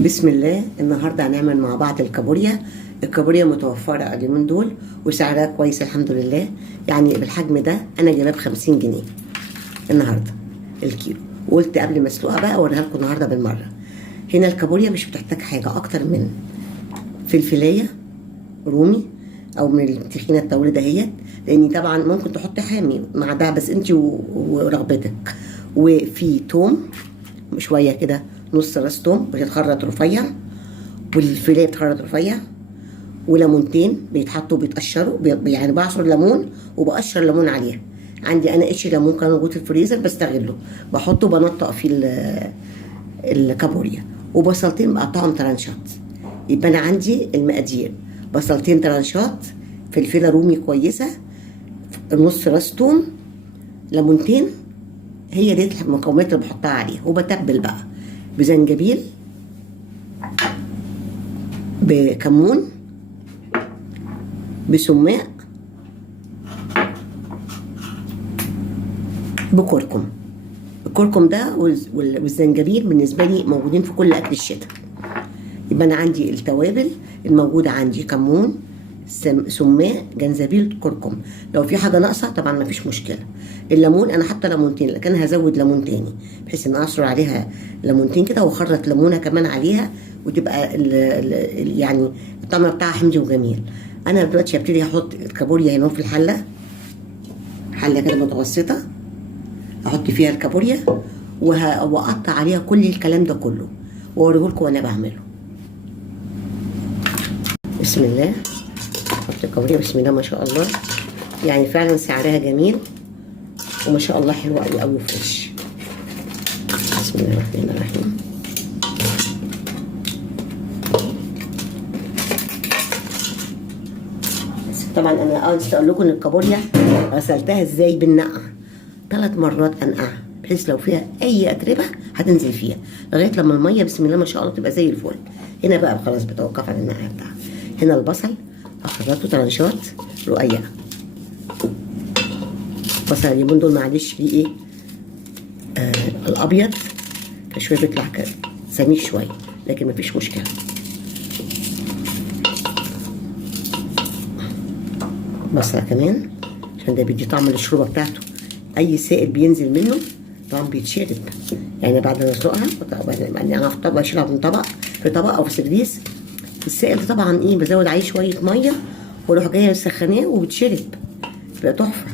بسم الله. النهارده هنعمل مع بعض الكابوريا. الكابوريا متوفرة اليومين دول وسعرها كويس الحمد لله. يعني بالحجم ده انا جايباه ب50 جنيه النهارده الكيلو، وقلت قبل ما اسلقها بقى اوريها لكم النهارده بالمره. هنا الكابوريا مش بتحتاج حاجه اكتر من فلفلايه رومي او من التخينه الطويله دهيت، لان طبعا ممكن تحط حامي مع ده بس انت ورغبتك. وفي توم شويه كده، نص راس توم بتتخرط رفيع، والفيليه بتتخرط رفيع، وليمونتين بيتحطوا بيتقشروا، يعني بعصر ليمون وبقشر ليمون عليها. عندي انا قشر ليمون كان موجود في الفريزر بستغله، بحطه بنطق في الكابوريا. وبصلتين بقطعهم ترانشات. يبقى انا عندي المقادير: بصلتين ترانشات، فلفله رومي كويسه، نص راس توم، ليمونتين. هي دي المكونات اللي بحطها عليها. وبتبل بقى بزنجبيل، بكمون، بسماق، بكركم. الكركم ده والزنجبيل بالنسبه لي موجودين في كل اكل الشتاء. يبقى انا عندي التوابل الموجوده، عندي كمون، سماق، جنزبيل، كركم. لو في حاجه ناقصه طبعا ما فيش مشكله. الليمون انا حاطه ليمونتين، لكن هزود ليمون تاني بحيث ان اعصر عليها ليمونتين كده، واخرط ليمونه كمان عليها، وتبقى يعني الطعم بتاعها حمضي وجميل. انا دلوقتي هبتدي احط الكابوريا هنا في الحله، حله كده متوسطه، احط فيها الكابوريا واقطع عليها كل الكلام ده كله واوريه لكم وانا بعمله. بسم الله. احط الكابوريا بسم الله ما شاء الله، يعني فعلا سعرها جميل وما شاء الله حلوه قوي قوي وفريش. بسم الله الرحمن الرحيم. طبعا انا نسيت اقول لكم ان الكابوريا غسلتها ازاي بالنقع 3 مرات، انقعها بحيث لو فيها اي اتربه هتنزل فيها لغايه لما الميه بسم الله ما شاء الله تبقى زي الفل. هنا بقى خلاص بتوقف على النقع بتاعها. هنا البصل اخرطه ترانشات رقيقه. البصل اليومين دول معلش فيه ايه، الابيض شويه بيطلع كده سميك شويه، لكن مفيش مشكله. بصله كمان عشان ده بيدي طعم للشوربه بتاعته. اي سائل بينزل منه طبعا بيتشرب، يعني بعد ما اسلقها يعني في طبق اشيلها من طبق في طبق او في سيرفيس. السائل ده طبعا ايه بزود عليه شويه ميه واروح جايه مسخناه وبتشرب، بيبقى تحفه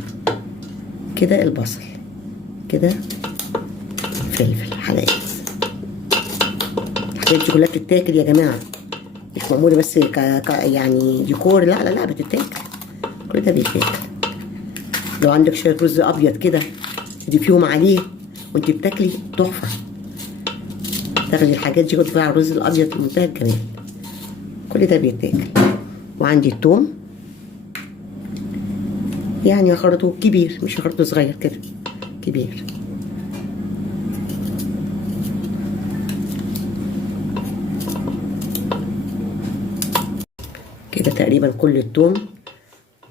كده. البصل كده، فلفل حلقات. الحاجات دي كلها بتتاكل يا جماعه، مش معموله بس يعني ديكور، لا لا لا، بتتاكل. كل ده بيتاكل. لو عندك شويه رز ابيض كده تضيفيهم عليه وانت بتاكلي تحفه. تاخدي الحاجات دي وتضيفيها على الرز الابيض في منتهى الجمال. كل ده بيتاكل. وعندي الثوم، يعني هخرطه كبير مش هخرطه صغير كده، كبير. كده تقريبا كل الثوم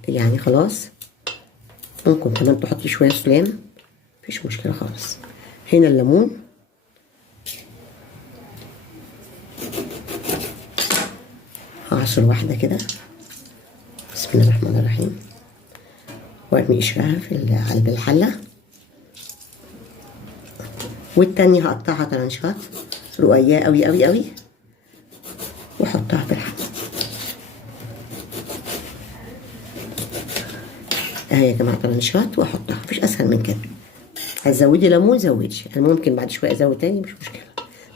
يعني خلاص. ممكن كمان تحطي شويه سلام، مفيش مشكله خالص. هنا الليمون، هعصر واحده كده بسم الله الرحمن الرحيم، وارمي قشرها في قلب الحله. والتانية هقطعها ترانشات رقيقه قوي قوي قوي واحطها في الحله. اهي يا جماعه ترانشات واحطها، مفيش اسهل من كده. هتزودي ليمون زودي، انا ممكن بعد شويه ازود تاني مش مشكله.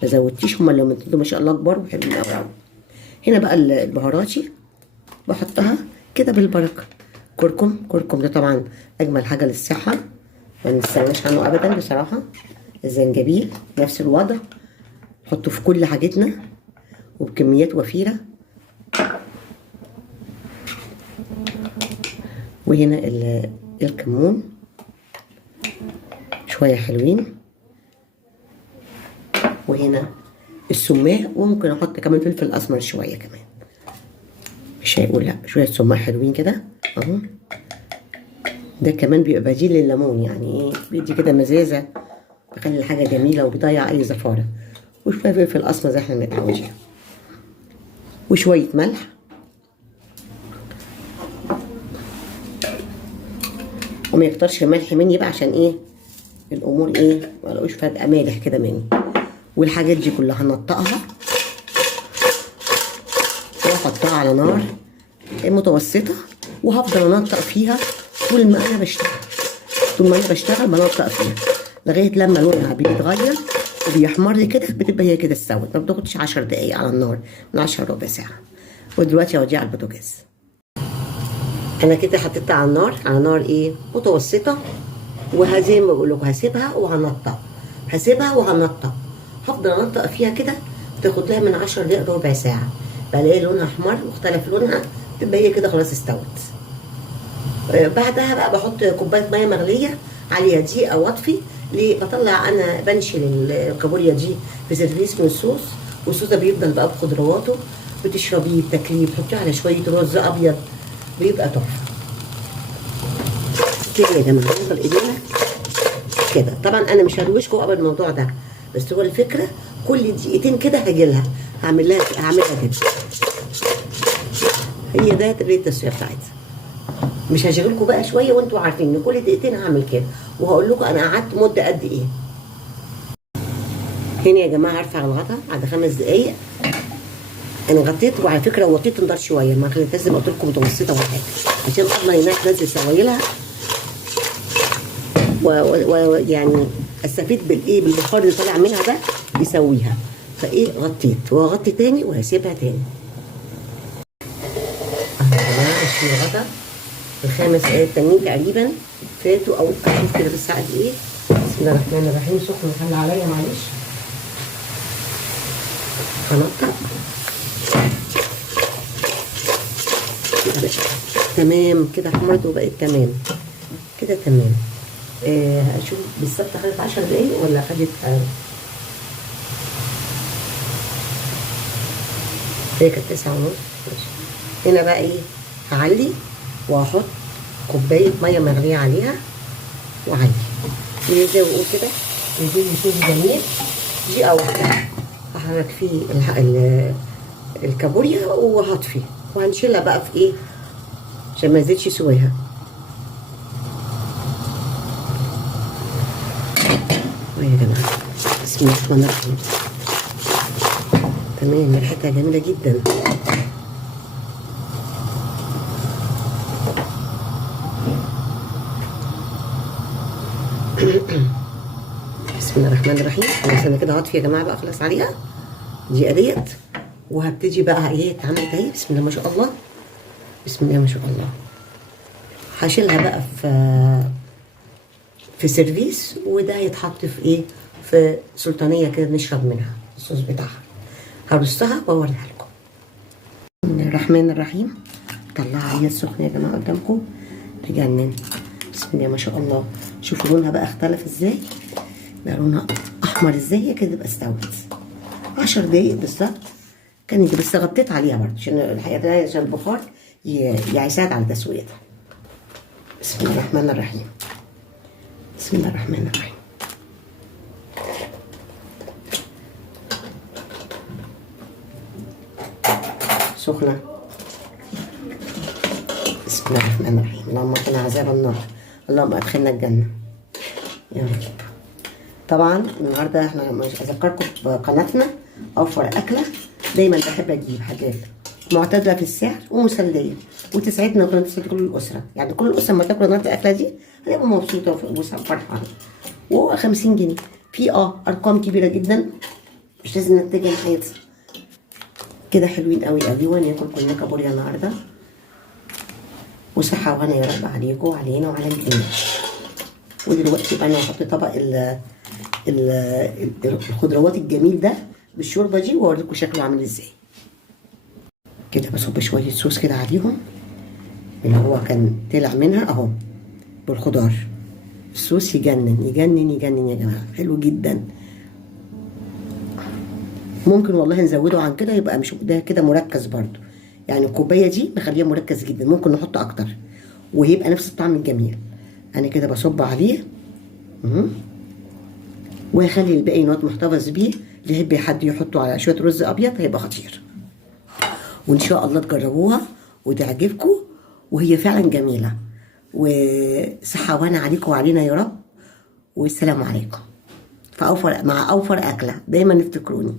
ما زودتيش، هما الليمونتين دول ما شاء الله كبار وحلوين قوي قوي. هنا بقى البهاراتي بحطها كده بالبركه. كركم، كركم ده طبعا اجمل حاجه للصحه ما نستغناش عنه ابدا بصراحه. الزنجبيل نفس الوضع، نحطه في كل حاجتنا وبكميات وفيره. وهنا الكمون شويه حلوين. وهنا السماق، وممكن احط كمان فلفل اسمر شويه كمان، مش هيقول لا. شويه سماق حلوين كده اهو. ده كمان بيبقى بديل لليمون، يعني ايه بيدي كده مزازه، بيخلي الحاجه جميله وبيضيع اي زفاره. وشويه فلفل اسمر زي احنا متعودين، وشويه ملح، وما يكترش الملح مني بقى عشان ايه الامور ايه ما الاقوش فجاه مالح كده مني. والحاجات دي كلها هنطقها واحطها على نار متوسطه، وهفضل انطق فيها طول ما انا بشتغل. طول ما انا بشتغل بنطق فيها لغايه لما لونها بيتغير وبيحمر كده، بتبقى هي كده استوت. ما بتاخدش 10 دقايق على النار، من 10 ربع ساعه. ودلوقتي هوديها على البوتاجاز. انا كده حطيتها على النار، على نار ايه متوسطه، وزي ما بقول لكم هسيبها وهنطق، هسيبها وهنطق، هفضل انطق فيها كده. تاخد لها من 10 دقايق ربع ساعه، بلاقي لونها احمر واختلف لونها، تبقى هي كده خلاص استوت. بعدها بقى بحط كوبايه ميه مغليه عليها دقيقه واطفي. ليه؟ بطلع انا بنشل الكابوريا دي في سيرفيس من الصوص، والصوص ده بيفضل بقى بخضرواته، بتشربيه بتاكليه، بتحطيه على شويه رز ابيض، بيبقى تحفه. كده يا جماعه نفضل ايدينا كده. طبعا انا مش هروشكم قبل الموضوع ده، بس هو الفكره كل دقيقتين كده هاجيلها هعملها كده. هي ده طريقه التسويه بتاعتها. مش هشغلكم بقى شويه وانتوا عارفين ان كل دقيقتين هعمل كده، وهقول لكم انا قعدت مده قد ايه. هنا يا جماعه هرفع الغطا بعد 5 دقايق. انا غطيت، وعلى فكره وطيت النار شويه، ما خليتهاش زي ما قلت لكم متوسطه ولا حاجه، عشان اضمن انها تنزل سوايلها ويعني استفيد بالايه بالبخار اللي طالع منها ده يسويها. فايه غطيت وهغطي تاني وهسيبها تاني. اهو يا جماعه اشيل الغطا. ال5 دقايق التانيين تقريبا فاتوا، او اشوف كده بالساعه قد ايه. بسم الله الرحمن الرحيم. سخن خلي عليا معلش. هنقطع تمام كده، حمرت وبقت تمام كده تمام. اشوف بالظبط خدت 10 دقايق ولا خدت هي كانت 9:30. هنا بقى ايه هعلي وهحط كوبايه ميه مغليه عليها وعلي، زي ما بقول كده يجيب لي صوص جميل. دقيقه واحده هحرك فيه الكابوريا وهطفي، وهنشيلها بقى في ايه عشان ما يزيدش سواها. يا جماعه بسم الله الرحمن الرحيم. تمام ريحتها جميله جدا. بسم الله الرحمن الرحيم. خلاص انا كده هطفي يا جماعه بقى، خلاص عليها الدقيقه ديت، وهبتدي بقى ايه اتعملت اهي. بسم الله ما شاء الله، بسم الله ما شاء الله. هشيلها بقى في سيرفيس، وده هيتحط في ايه في سلطانيه كده نشرب منها الصوص بتاعها. هرصها واوريها لكم. بسم الله الرحمن الرحيم. طلعها هي السخنه يا جماعه قدامكم تجنن. بسم الله ما شاء الله. شوفوا لونها بقى اختلف ازاي، بقى لونها احمر ازاي. هي كده بقى استوت 10 دقايق بالظبط كانت، بس غطيت عليها برضه عشان الحقيقه ده عشان البخار يساعد على تسويتها. بسم الله الرحمن الرحيم. بسم الله الرحمن الرحيم. سخنة. بسم الله الرحمن الرحيم. اللهم قنا عذاب النار، اللهم ادخلنا الجنة يا رب. طبعا النهارده احنا مش اذكركم بقناتنا اوفر اكله. دايما بحب اجيب حاجات معتدله في السعر ومسليه وتسعدنا وكنا تسعد كل الاسره. يعني كل الاسره لما تاكل النهارده الاكله دي هتبقى مبسوطه وفرحانه. وهو 50 جنيه في ارقام كبيره جدا، مش لازم نتجه ناحيتها كده. حلوين قوي قوي. وناكل كلنا كابوريا النهارده، وصحه وهنا يا رب عليكم وعلينا وعلى الجميع. ودلوقتي بقى انا هحط طبق الخضروات الجميل ده بالشوربه دي، واوريكم شكله عامل ازاي. كده بصب شويه صوص كده عليهم اللي هو كان طلع منها اهو بالخضار. الصوص يجنن يجنن يجنن يا جماعه، حلو جدا. ممكن والله نزوده عن كده، يبقى مش ده كده مركز برضو. يعني الكوبايه دي نخليها مركز جدا، ممكن نحط اكتر ويبقى نفس الطعم الجميل. انا كده بصب عليه وهخلي الباقي نوت محتفظ بيه اللي يحب حد يحطه على شويه رز ابيض هيبقى خطير. وان شاء الله تجربوها وتعجبكم، وهي فعلا جميله. وصحه وانا عليكم وعلينا يا رب. والسلام عليكم. مع اوفر اكله دايما افتكروني.